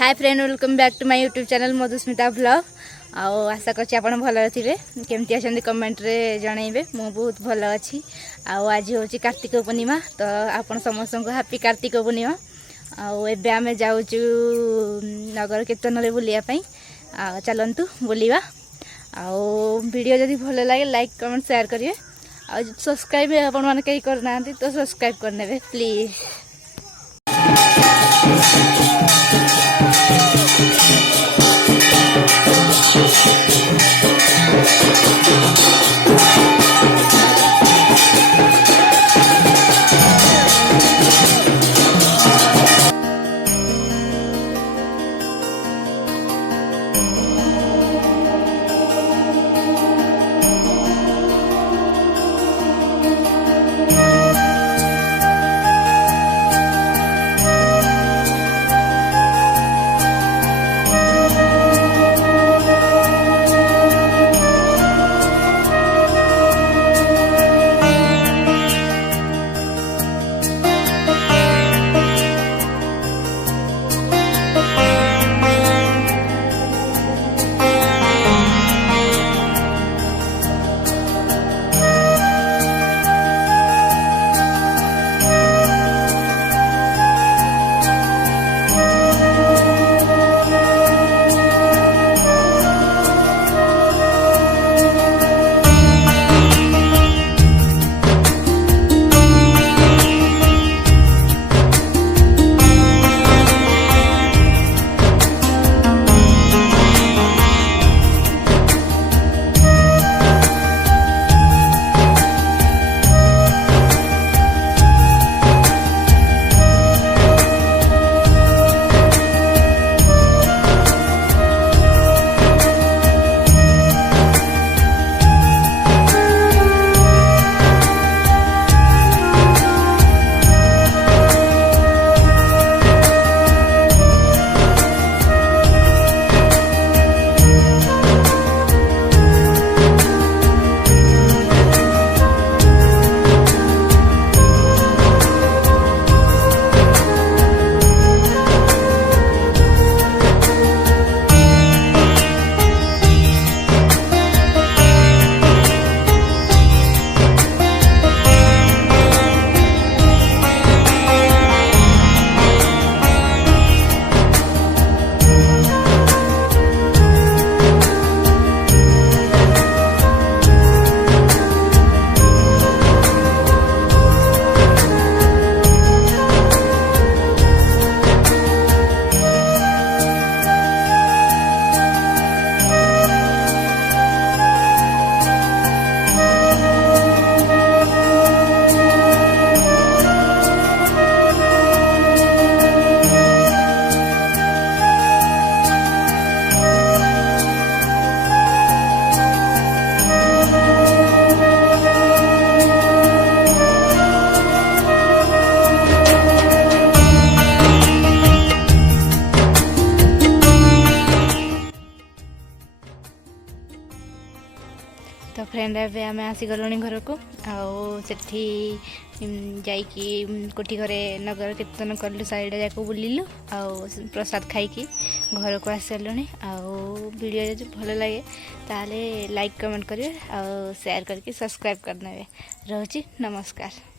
Hi friend welcome back to my YouTube channel Madhusmita blog. आओ आशा करछि आपण भल थे केमती अच्छा कमेंट रे जनइबे। मु बहुत भल अच्छी। आज हूँ कार्तिक पूर्णिमा तो आपण समस्त को हैप्पी कार्तिक पूर्णिमा। आबे आम जाऊँ नगर कीर्तन रे बुलियापाई। चलतु बुलिया। वीडियो जदि भल लगे लाइक कमेंट शेयर करिए। सब्सक्राइब आपण मैंने कहीं करना तो सब्सक्राइब करने प्लीज। तो फ्रेंड एवं आम आसीगलु घर को आठी जाकि कोठी घरे नगर कीर्तन कलु साइड जाक बुलिलु आ प्रसाद खाई घर को आसलु। वीडियो जो भल लगे ताले लाइक कमेंट करेंगे और शेयर करके सब्सक्राइब करने। रोची नमस्कार।